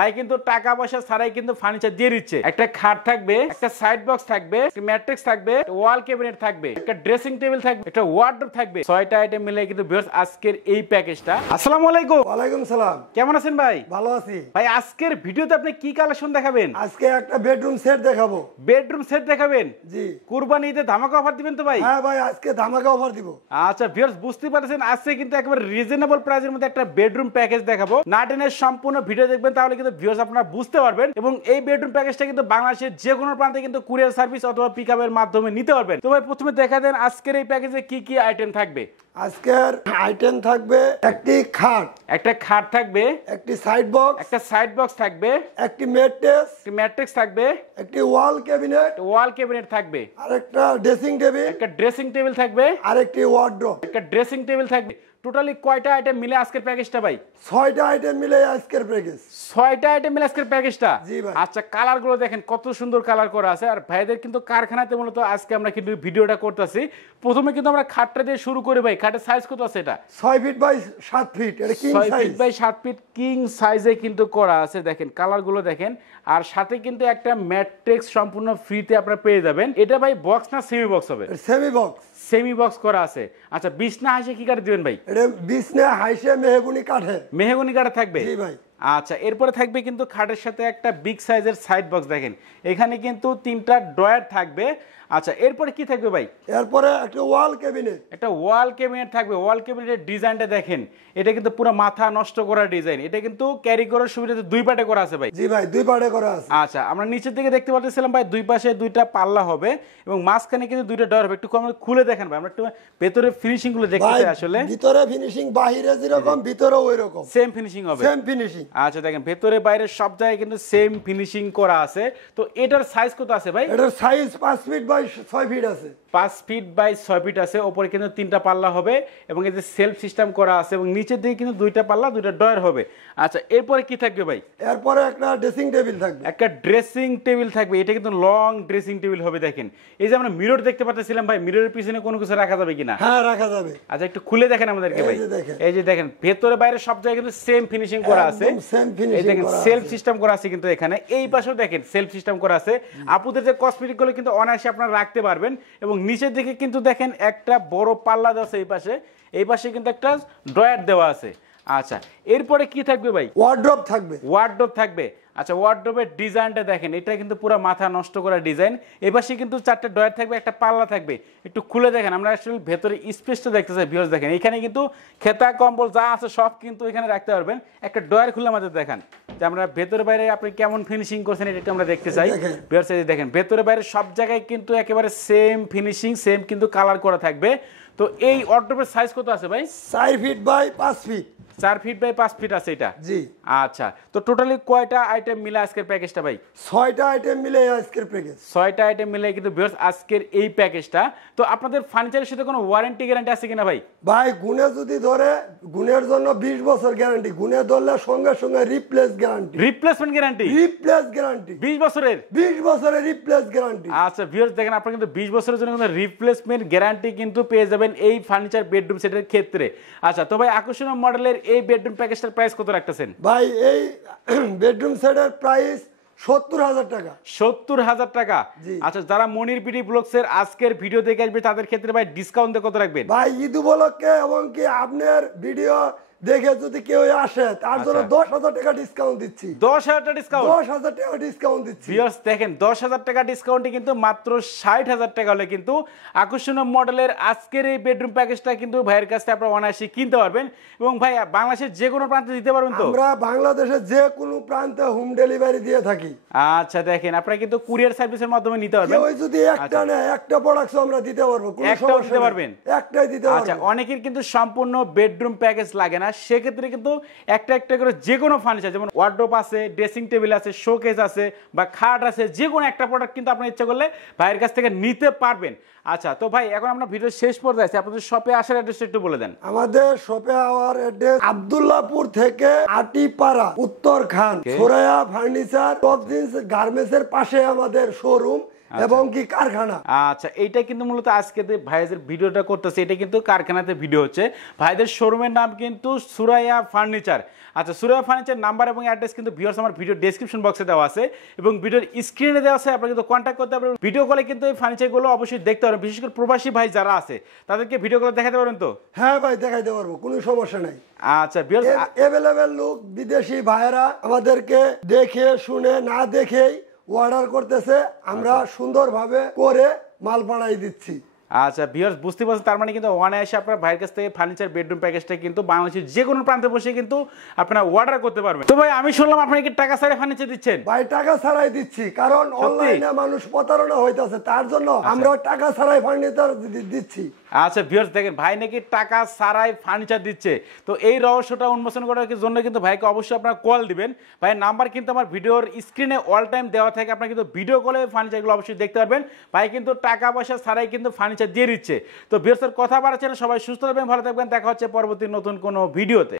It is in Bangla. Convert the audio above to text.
ভাই কিন্তু টাকা পয়সা ছাড়াই কিন্তু ফার্নিচার দিয়ে দিচ্ছে। একটা খাট থাকবে, একটা সাইড বক্স থাকবে, একটা ম্যাট্রিক্স থাকবে, ওয়াল ক্যাবিনেট থাকবে, একটা ড্রেসিং টেবিল থাকবে, একটা ওয়ার্ডরোব থাকবে। 6টা আইটেম মিলে কিন্তু ভিউয়ার্স আজকের এই প্যাকেজটা। আসসালামু আলাইকুম। ওয়ালাইকুম সালাম। কেমন আছেন ভাই? ভালো আছি ভাই। আজকের ভিডিওতে আপনি কি কালেকশন দেখাবেন? আজকে একটা বেডরুম সেট দেখাবো। বেডরুম সেট দেখাবেন? জি। কুরবানি ঈদে ধামাকা অফার দিবেন তো ভাই? হ্যাঁ ভাই, আজকে ধামাকা অফার দিব। আচ্ছা ভিউয়ার্স, বুঝতে পারছেন আজকে কিন্তু একেবারে রিজনেবল প্রাইসের মধ্যে একটা বেডরুম প্যাকেজ দেখাবো। না টেনে সম্পূর্ণ ভিডিও দেখবেন, তাহলে কিন্তু ভিউয়ার্স আপনারা বুঝতে পারবেন। এবং এই বেডরুম প্যাকেজটা কিন্তু বাংলাদেশের যে কোনো প্রান্তে কিন্তু কুরিয়ার সার্ভিস অথবা পিকআপের মাধ্যমে নিতে পারবেন। তো ভাই প্রথমে দেখা দেন আজকের এই প্যাকেজে কি কি আইটেম থাকবে। আজকের আইটেম থাকবে একটি খাট, একটা খাট থাকবে, একটি সাইড বক্স, একটা সাইড বক্স থাকবে, একটি ম্যাট্রেস থাকবে, একটি ওয়াল ক্যাবিনেট থাকবে, আর একটা ড্রেসিং টেবিল, একটা ড্রেসিং টেবিল থাকবে, আর একটি ওয়ার্ডরোব। একটা ড্রেসিং টেবিল থাকবে। টোটালি কয়টা আইটেম মিলে আজকের প্যাকেজটা ভাই? 6টা আইটেম মিলে আজকের প্যাকেজ। 6টা আইটেম মিলে আজকের প্যাকেজটা। জি ভাই। আচ্ছা, কালার গুলো দেখেন কত সুন্দর কালার করা আছে। আর ভাইদের কিন্তু কারখানাতে মূলত আজকে আমরা কিন্তু ভিডিওটা করতেছি। প্রথমে কিন্তু আমরা খাটটা দিয়ে শুরু করি ভাই। খাটের সাইজ কত আছে এটা? 6 ফিট বাই 7 ফিট। এটা king 6 size feet by 7 feet king সাইজে কিন্তু করা আছে। দেখেন কালার গুলো দেখেন। আর সাথে কিন্তু একটা ম্যাট্রিক্স সম্পূর্ণ ফ্রিতে আপনারা পেয়ে যাবেন। এটা ভাই বক্স না সেমি বক্স হবে? Semi box. সেমি বক্স করা আছে। আচ্ছা, বিছনা হাইসে কি কাঠ দিবেন ভাই? এটা বিছনা হাইসে মেহগনি কাঠে। মেহগনি কাঠ থাকবে? জি ভাই। আচ্ছা, এরপরে থাকবে কিন্তু খাটের সাথে একটা বিগ সাইজের সাইড বক্স। দেখেন এখানে কিন্তু 3টা ড্রয়ার থাকবে। আচ্ছা, এরপরে কি থাকবে ভাই? এরপরে একটা ওয়াল ক্যাবিনেট। একটা ওয়াল ক্যাবিনেট থাকবে। ওয়াল ক্যাবিনেটের ডিজাইনটা দেখেন, এটা কিন্তু পুরো মাথা নষ্ট করা ডিজাইন। এটা কিন্তু ক্যারি করার সুবিধাতে 2 পার্টে করা আছে ভাই। জি ভাই, 2 পার্টে করা আছে। আচ্ছা, আমরা নিচের দিকে দেখতে পাচ্ছিলাম ভাই 2 পাশে 2টা পাল্লা হবে এবং মাঝখানে কিন্তু 2টা ডোর হবে। একটু আমরা খুলে দেখেন ভাই, আমরা একটু ভেতরে ফিনিশিং গুলো দেখতে চাই। আসলে ভিতরে ফিনিশিং বাহিরে যেরকম ভিতরে ওইরকম সেম ফিনিশিং হবে। Same finishing. আচ্ছা দেখেন, ভেতরে বাইরে সব জায়গায় কিন্তু সেম ফিনিশিং করা আছে। তো এটার সাইজ কত আছে ভাই? এটার সাইজ 5 ফিট বাই 6 ফিট আছে। 5 ফিট বাই 6 ফিট আছে। উপরে কিন্তু 3টা পাল্লা হবে এবং এই যে সেলফ সিস্টেম করা আছে এবং নিচের দিকে কিন্তু 2টা পাল্লা 2টা ড্রয়ার হবে। আচ্ছা, এরপরে কি থাকবে ভাই? এরপরে একটা ড্রেসিং টেবিল থাকবে। একটা ড্রেসিং টেবিল থাকবে। এটা কিন্তু লং ড্রেসিং টেবিল হবে। দেখেন এই যে আমরা মিরর দেখতে পাচ্ছিলাম ভাই, মিররের পিছনে কোনো কিছু রাখা যাবে কিনা? হ্যাঁ, রাখা যাবে। আচ্ছা, একটু খুলে দেখেন আমাদেরকে ভাই। এই যে দেখেন ভেতরে বাইরে সব জায়গায় কিন্তু সেম ফিনিশিং করা আছে। সেম এই ফিনিশিং দেখেন করা আছে। সেলফ সিস্টেম করা আছে কিন্তু এখানে। এই পাশেও দেখেন সেলফ সিস্টেম করা আছে। আপুদের যে কসমেটিক গুলো কিন্তু অনায়াসে আপনারা রাখতে পারবেন। এবং নিচের দিকে কিন্তু দেখেন একটা বড় পাল্লা আছে এই পাশে কিন্তু একটা ড্রয়ার দেওয়া আছে। আচ্ছা, এরপরে কি থাকবে ভাই? ওয়ার্ডরোব থাকবে। ওয়ার্ডরোব থাকবে। আচ্ছা, ওয়ার্ডরোবের ডিজাইনটা দেখেন, এটা কিন্তু পুরো মাথা নষ্ট করা ডিজাইন। এপাশে কিন্তু 4টা ড্রয়ার থাকবে, একটা পাল্লা থাকবে। একটু খুলে দেখেন, আমরা আসলে ভেতরে স্পেসটা দেখতে চাই ভিউয়ার্স। দেখেন এখানে কিন্তু খেতা কম্বল যা আছে সব কিন্তু এখানে রাখতে পারবেন। একটা ড্রয়ার খুলে আমাদের দেখান যে আমরা ভেতরে বাইরে আপনি কেমন ফিনিশিং করছেন এটা আমরা দেখতে চাই ভিউয়ার্স। এই দেখেন ভেতরে বাইরে সব জায়গায় কিন্তু একেবারে সেম ফিনিশিং, সেম কিন্তু কালার করা থাকবে। তো এই ওয়ার্ডরোবের সাইজ কত আছে ভাই? 4 feet by 5 feet. 4 feet by 5 feet আছে এটা। জি। আচ্ছা, তো টোটালি কয়টা আইটেম মিলে আজকের প্যাকেজটা ভাই? 6টা আইটেম মিলে আজকের প্যাকেজ। 6টা আইটেম মিলে কিন্তু ভিউয়ার্স আজকের এই প্যাকেজটা। তো আপনাদের ফার্নিচারের সাথে কোনো ওয়ারেন্টি গ্যারান্টি আছে কিনা ভাই? ভাই গুণে যদি ধরে, গুণের জন্য 20 বছর গ্যারান্টি। গুণে ধরলে সঙ্গে সঙ্গে replace guarantee. Replacement guarantee? Replace guarantee 20 বছরের? 20 বছরের রিপ্লেস গ্যারান্টি। আচ্ছা ভিউয়ার্স, দেখেন আপনারা কিন্তু 20 বছরের জন্য কিন্তু রিপ্লেসমেন্ট গ্যারান্টি কিন্তু পেয়ে যাবেন এই ফার্নিচার বেডরুম সেটের ক্ষেত্রে। আচ্ছা, তো ভাই আকর্ষণীয় মডেলের এই বেডরুম প্যাকেজটার প্রাইস কত রাখতেছেন? ভাই এই বেডরুম সেটের প্রাইস 70,000 টাকা। 70,000 টাকা। আচ্ছা, যারা মনির বিডি ব্লগসের আজকের ভিডিও দেখে আসবে তাদের ক্ষেত্রে ভাই ডিসকাউন্ট কত রাখবেন? ভাই ঈদ উপলক্ষে এবং কি আপনার ভিডিও দেখে যদি কেউ আসে তার জন্য 10,000 টাকা ডিসকাউন্ট দিচ্ছি। 10,000 টাকা ডিসকাউন্ট? 10,000 টাকা ডিসকাউন্ট দিচ্ছি। ভিউয়ার্স দেখেন 10,000 টাকা ডিসকাউন্টে কিন্তু মাত্র 60,000 টাকা হলে কিন্তু আকর্ষণীয় মডেলের আজকের এই বেডরুম প্যাকেজটা কিন্তু ভাইয়ের কাছ থেকে আপনারা অনায়াসে কিনতে পারবেন। এবং ভাই বাংলাদেশের যে কোনো প্রান্তে দিতে পারবেন তো? আমরা বাংলাদেশের যে কোনো প্রান্তে হোম ডেলিভারি দিয়ে থাকি। আচ্ছা দেখেন, আপনারা কিন্তু কুরিয়ার সার্ভিসের মাধ্যমে নিতে পারবেন। কেউ যদি একটা না একটা প্রোডাক্ট আমরা দিতে পারবো, কোনো সমস্যা দিতে পারবেন, একটাই দিতে পারবো। আচ্ছা, অনেকের কিন্তু সম্পূর্ণ বেডরুম প্যাকেজ লাগে না, সেক্ষেত্রে কিন্তু একটা একটা করে যে কোনো ফার্নিচার যেমন ওয়ার্ডরোব আছে, ড্রেসিং টেবিল আছে, শোকেস আছে বা খাট আছে, যে কোনো একটা প্রোডাক্ট কিন্তু আপনার ইচ্ছা করলে ভাইয়ের কাছ থেকে নিতে পারবেন। আচ্ছা, তো ভাই এখন আমরা ভিডিও শেষ পর্যায়ে আছি, আপনাদের শপে আসার অ্যাড্রেসটা একটু বলে দেন। আমাদের শপে আওয়ার অ্যাড্রেস আব্দুল্লাহপুর থেকে Atipara, Uttarkhan, Soraya furniture top jeans garments এর পাশে আমাদের শোরুম এবং কি কারখানা। আচ্ছা, এইটা কিন্তু মূলত আজকে ভাইদের ভিডিওটা করতেছে, এটা কিন্তু কারখানাতে ভিডিও হচ্ছে। ভাইদের শোরুমের নাম কিন্তু সুরাইয়া ফার্নিচার। আচ্ছা, সুরাইয়া ফার্নিচার নাম্বার এবং অ্যাড্রেস কিন্তু ভিউয়ার্স আমার ভিডিও ডেসক্রিপশন বক্সে দেওয়া আছে এবং ভিডিওর স্ক্রিনে দেওয়া আছে, আপনারা কিন্তু কন্ট্যাক্ট করতে পারবেন। ভিডিও কলে কিন্তু এই ফার্নিচারগুলো অবশ্যই দেখতে পারবেন, বিশেষ করে প্রবাসী ভাই যারা আছে তাদেরকে ভিডিও কলে দেখাতে পারবেন তো? হ্যাঁ ভাই, দেখাইতে পারবো, কোনো সমস্যা নাই। আচ্ছা ভিউয়ার্স, অ্যাভেলেবেল লোক বিদেশি ভাইয়েরা আমাদেরকে দেখে শুনে না দেখেই অর্ডার করতেছে, আমরা সুন্দরভাবে করে মাল পাঠাই দিচ্ছি। আচ্ছা ভিউয়ার্স, বুঝতে পারছেন, তার মানে কিন্তু অনায়াসে আপনার ভাইয়ের কাছ থেকে ফার্নিচার বেডরুম প্যাকেজটা কিন্তু বাংলাদেশের যে কোনো প্রান্তে বসে কিন্তু আপনারা অর্ডার করতে পারবেন। তো ভাই আমি শুনলাম আপনি কি টাকা ছাড়াই ফার্নিচার দিচ্ছেন? ভাই টাকা ছাড়াই দিচ্ছি, কারণ অনলাইনে মানুষ প্রতারণা হইতাছে, তার জন্য আমরা টাকা ছাড়াই ফার্নিচার দিচ্ছি। আচ্ছা ভিউয়ার্স, দেখেন ভাই নাকি টাকা ছাড়াই ফার্নিচার দিচ্ছে। তো এই রহস্যটা উন্মোচন করার জন্য কিন্তু ভাইকে অবশ্যই আপনারা কল দিবেন। ভাইয়ের নাম্বার কিন্তু আমার ভিডিওর স্ক্রিনে অল টাইম দেওয়া থাকে, আপনারা কিন্তু ভিডিও কলে ফার্নিচারগুলো অবশ্যই দেখতে পারবেন। ভাই কিন্তু টাকা পয়সা ছাড়াই কিন্তু ফার্নিচার দিয়ে দিচ্ছে। তো ভিউয়ার্সের কথা বাড়াচ্ছেন, সবাই সুস্থ থাকবেন, ভালো থাকবেন, দেখা হচ্ছে পরবর্তী নতুন কোনো ভিডিওতে।